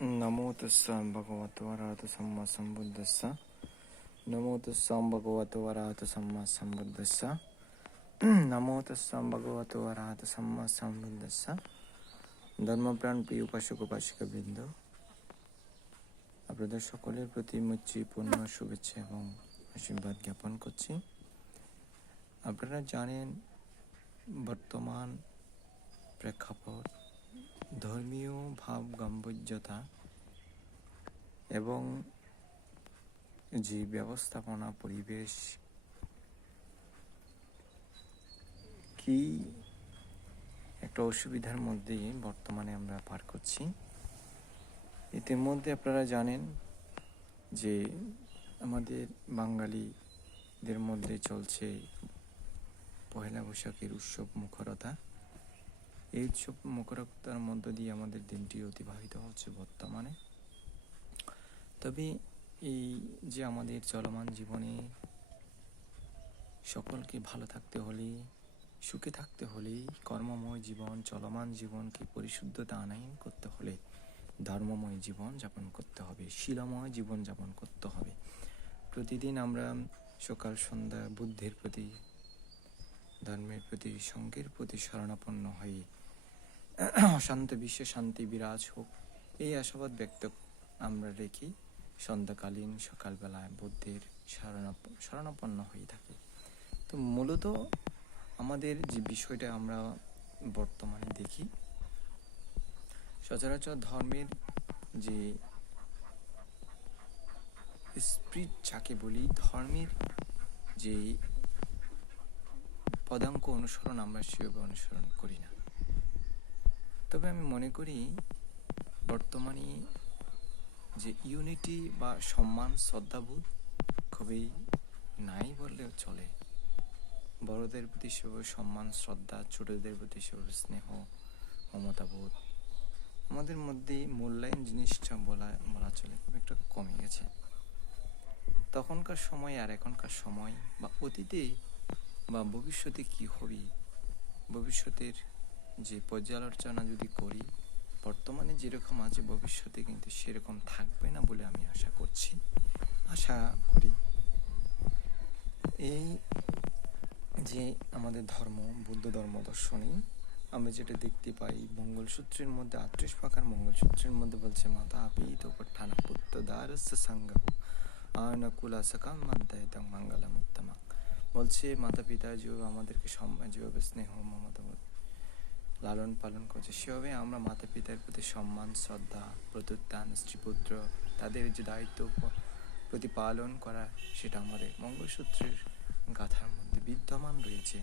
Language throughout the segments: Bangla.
নমো তুসাম ভগবত বরাহত সম্মা সম্বুদ্ধস্য নমো তুসাম ভগবত বরাহত সম্মা সম্বুদ্ধস্য নমো তুসাম ভগবত ধর্মপ্রাণ প্রিয় উপাসক উপাসিকা বৃন্দ আপনাদের সকলের প্রতি মুচি পূর্ণ শুভেচ্ছা এবং আশীর্বাদ জ্ঞাপন করছি। আপনারা জানেন বর্তমান প্রেক্ষাপট ধর্মীয় ভাব গাম্ভীর্যতা এবং যে ব্যবস্থাপনা পরিবেশ কি একটা অসুবিধার মধ্যে বর্তমানে আমরা পার করছি। ইতিমধ্যে আপনারা জানেন যে আমাদের বাঙালিদের মধ্যে চলছে পহেলা বৈশাখের উৎসব মুখরতা। এই উৎসব মুখরতার মধ্য দিয়ে আমাদের দিনটি অতিবাহিত হচ্ছে বর্তমানে। তবে এই যে আমাদের চলমান জীবনে সকলকে ভালো থাকতে হলে, সুখে থাকতে হলে, কর্মময় জীবন, চলমান জীবনকে পরিশুদ্ধতা আনায়ন করতে হলে ধর্মময় জীবন যাপন করতে হবে, শিলময় জীবন যাপন করতে হবে। প্রতিদিন আমরা সকাল, সন্ধ্যা বুদ্ধির প্রতি, ধর্মের প্রতি, সঙ্গের প্রতি শরণাপন্ন হয়ে অশান্ত বিশ্বে শান্তি বিরাজ হোক। এই আশাবাদ ব্যক্ত আমরা রেখে সন্ধ্যাকালীন সকালবেলায় বুদ্ধের শরণাপ শরণাপন্ন হয়ে থাকি। তো মূলত আমাদের যে বিষয়টা আমরা বর্তমানে দেখি, সচরাচর ধর্মের যে স্প্রিট যাকে বলি, ধর্মের যে পদাঙ্ক অনুসরণ আমরা সেভাবে অনুসরণ করি না। তবে আমি মনে করি বর্তমানে যে ইউনিটি বা সম্মান, শ্রদ্ধাবোধ খুবই নাই বললেও চলে। বড়দের প্রতি সেভাবে সম্মান, শ্রদ্ধা, ছোটদের প্রতি সেভাবে স্নেহ, মমতাবোধ, আমাদের মধ্যে মূল্যায়ন জিনিসটা বলা বলা চলে, খুব একটা কমে গেছে। তখনকার সময় আর এখনকার সময় বা অতীতে বা ভবিষ্যতে কি হবে, ভবিষ্যতের যে পর্যালোচনা যদি করি, বর্তমানে যেরকম আছে, ভবিষ্যতে কিন্তু সেরকম থাকবে না বলে আমি আশা করছি। আশা করি। এই যে আমাদের ধর্ম, বৌদ্ধ ধর্ম দর্শনে আমরা যেটা দেখতে পাই, মঙ্গলসূত্রের মধ্যে আটত্রিশ পাকার মঙ্গলসূত্রের মধ্যে বলছে, মাতা পিত পঠানা পুত্র দ্বারস সঙ্গ আনকুলা সকাম মান্তায় মঙ্গলাম উত্তমা। বলছে, মাতা পিতা যে আমাদেরকে সম্মান, যেভাবে স্নেহ, মমতা লালন পালন করছে। সেভাবে আমরা মাতা পিতার প্রতি সম্মান, শ্রদ্ধা, প্রত্যুত্থান, স্ত্রীপুত্র, তাদের যে দায়িত্ব প্রতিপালন করা, সেটা আমাদের মঙ্গলসূত্রের গাথার মধ্যে বিদ্যমান রয়েছে।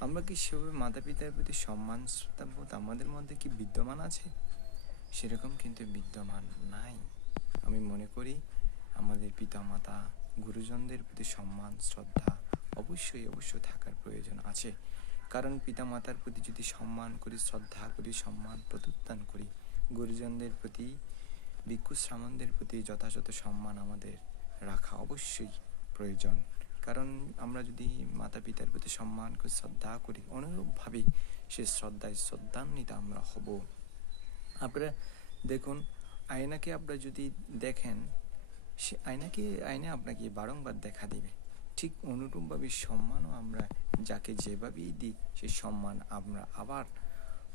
আমরা কি সেভাবে মাতা পিতার প্রতি সম্মান শ্রদ্ধাবোধ আমাদের মধ্যে কি বিদ্যমান আছে? সেরকম কিন্তু বিদ্যমান নাই। আমি মনে করি আমাদের পিতা মাতা গুরুজনদের প্রতি সম্মান, শ্রদ্ধা অবশ্যই অবশ্যই থাকার প্রয়োজন আছে। কারণ পিতা মাতার প্রতি যদি সম্মান করি শ্রদ্ধা করি সম্মান প্রত্যুত্থান করি, গুরুজনদের প্রতি, ভিক্ষু শ্রামণদের প্রতি যথাযথ সম্মান আমাদের রাখা অবশ্যই প্রয়োজন। কারণ আমরা যদি মাতা পিতার প্রতি সম্মান করি, শ্রদ্ধা করি, অনুরূপভাবে সে শ্রদ্ধায় শ্রদ্ধান্বিত আমরা হব। আপনারা দেখুন, আয়নাকে আপনারা যদি দেখেন, সে আয়নাকে, আয়না আপনাকে বারংবার দেখা দেবে। ঠিক অনুরূপভাবে সম্মানও আমরা যাকে যেভাবেই দিই, সে সম্মান আমরা আবার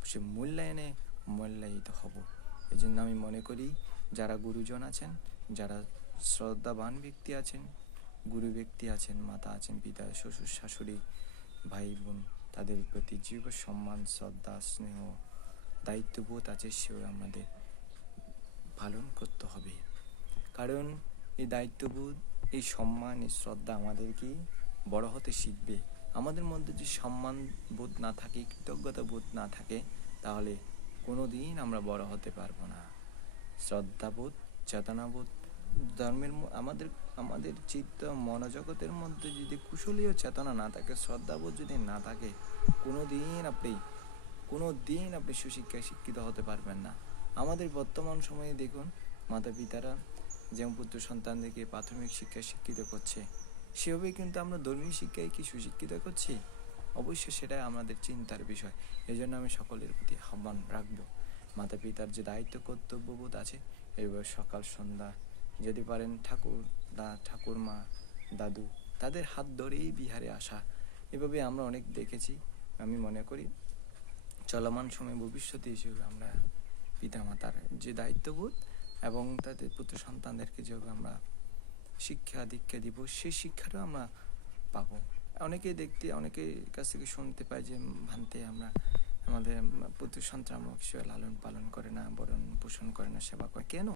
সে মূল্যায়নে মূল্যায়িত হব। এই জন্য আমি মনে করি, যারা গুরুজন আছেন, যারা শ্রদ্ধাবান ব্যক্তি আছেন, গুরু ব্যক্তি আছেন, মাতা আছেন, পিতা, শ্বশুর, শাশুড়ি, ভাই, বোন, তাদের প্রতি জীব সম্মান, শ্রদ্ধা, স্নেহ, দায়িত্ববোধ আছে, সেও আমাদের পালন করতে হবে। কারণ এই দায়িত্ববোধ এই সম্মান, এই শ্রদ্ধা আমাদেরকে বড় হতে শিখবে। আমাদের মধ্যে যদি সম্মান বোধ না থাকে, কৃতজ্ঞতা বোধ না থাকে, তাহলে কোনো দিন আমরা বড় হতে পারব না। শ্রদ্ধাবোধ চেতনাবোধ ধর্মের আমাদের আমাদের চিত্ত, মনোজগতের মধ্যে যদি কুশলীয় চেতনা না থাকে শ্রদ্ধাবোধ যদি না থাকে কোনো দিন আপনি কোনো দিন আপনি সুশিক্ষায় শিক্ষিত হতে পারবেন না। আমাদের বর্তমান সময়ে দেখুন মাতা পিতারা যেমন পুত্র সন্তানদেরকে প্রাথমিক শিক্ষায় শিক্ষিত করছে, সেভাবে কিন্তু আমরা ধর্মীয় শিক্ষায় কি সুশিক্ষিত করছি? অবশ্যই সেটাই আমাদের চিন্তার বিষয়। এই জন্য আমি সকলের প্রতি আহ্বান রাখব। মাতা পিতার যে দায়িত্ব, কর্তব্যবোধ আছে এইভাবে সকাল, সন্ধ্যা যদি পারেন ঠাকুর দা, ঠাকুরমা, দাদু তাদের হাত ধরেই বিহারে আসা। এভাবে আমরা অনেক দেখেছি। আমি মনে করি চলমান সময় ভবিষ্যতে হিসেবে আমরা পিতামাতার যে দায়িত্ববোধ এবং তাদের পুত্র সন্তানদেরকে যেভাবে আমরা শিক্ষা, দীক্ষা দিব, সেই শিক্ষাটাও আমরা পাব। অনেকে দেখতে, অনেকের কাছ থেকে শুনতে পাই যে ভানতে আমরা আমাদের পুত্র সন্তান হিসেবে লালন পালন করে না বরণ পোষণ করে না, সেবা করে। কেন?